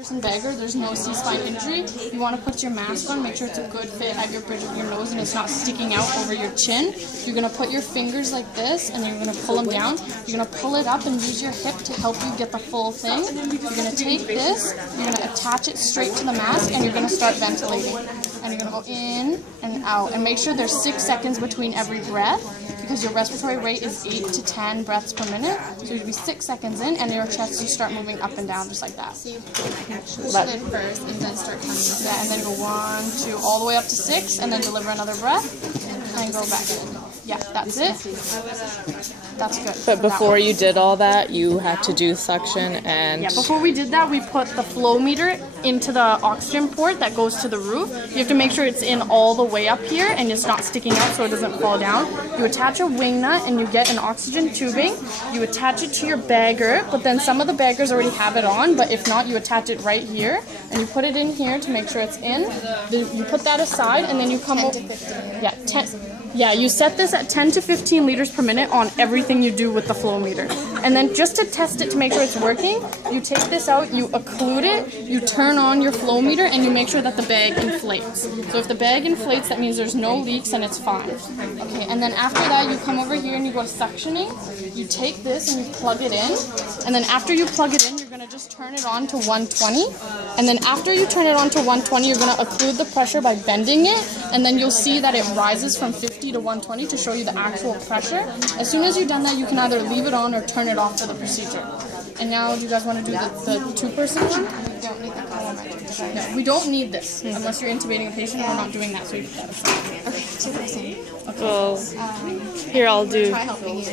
Person bagger, there's no C-spine injury. You want to put your mask on, make sure it's a good fit at your bridge of your nose and it's not sticking out over your chin. You're going to put your fingers like this and you're going to pull them down. You're going to pull it up and use your hip to help you get the full thing. You're going to take this, you're going to attach it straight to the mask and you're going to start ventilating. And you're going to go in and out. And make sure there's 6 seconds between every breath because your respiratory rate is 8 to 10 breaths per minute. So you'll be 6 seconds in and your chest, you start moving up and down just like that. So you push it in first and then start counting. Yeah, and then go 1, 2, all the way up to 6 and then deliver another breath and go back in. Yeah, that's it. That's good. But before you did all that, you had to do suction and... Yeah, before we did that, we put the flow meter into the oxygen port that goes to the roof. You have to make sure it's in all the way up here and it's not sticking out so it doesn't fall down. You attach a wing nut and you get an oxygen tubing. You attach it to your bagger, but then some of the baggers already have it on, but if not, you attach it right here and you put it in here to make sure it's in. You put that aside and then you come over. Yeah, 10. Yeah, you set this at 10 to 15 liters per minute on everything you do with the flow meter. And then just to test it to make sure it's working, you take this out, you occlude it, you turn on your flow meter, and you make sure that the bag inflates. So if the bag inflates, that means there's no leaks and it's fine. Okay, and then after that, you come over here and you go suctioning. You take this and you plug it in. And then after you plug it in, you're going to just turn it on to 120. And then after you turn it on to 120, you're going to occlude the pressure by bending it. And then you'll see that it rises from 50 to 120 to show you the actual pressure. As soon as you've done that, you can either leave it on or turn it off for the procedure. And now, do you guys want to do the two-person one? We don't need the column. No, we don't need this unless you're intubating a patient. We're not doing that, so you put that aside. Okay, 2%. Okay. Well, here I'll do... Try helping you.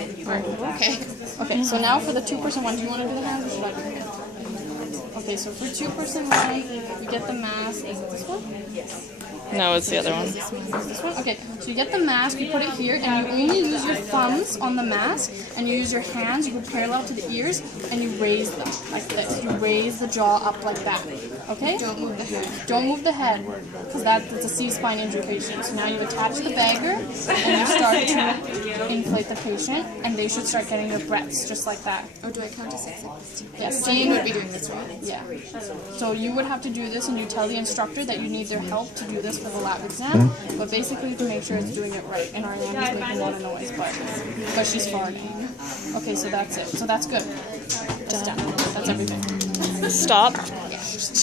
Okay. Okay, so now for the two-person one, do you want to do the hands or should I do the hands? Okay, so for two-person one, you get the mask. Is it this one? No, it's the other one. This one? Okay, so you get the mask, you put it here, and you only use your thumbs on the mask, and you use your hands, you go parallel to the ears, and you raise them like this. You raise the jaw up like that, okay? Don't move the head. Don't move the head, because that's a C-spine injury patient. So now you attach the bagger, and you start to inflate the patient, and they should start getting their breaths, just like that. Or do I count to 6 seconds? Yeah, Jane would be doing this one. Yeah. So you would have to do this, and you tell the instructor that you need their help to do this for the lab exam, but basically to make sure it's doing it right. And Ariana's making a lot of noise, but she's farting. Okay, so that's it. So that's good. That's done. That's everything. Stop.